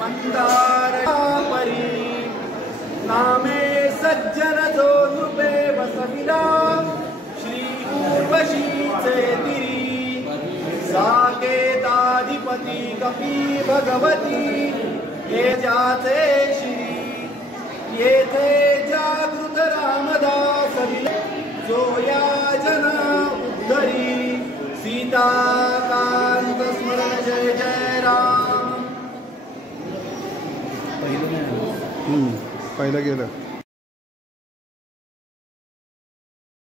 मंदार परी नामे सज्जन जो नृपे बसविला श्री उर्वशी चेतिरी साकेताधिपती कपी भगवती हे जाते श्री येथे जागृत रामदास जो या जना उद्धरी सीताकांत स्मरण जय जय राम. पहिलं गेलं.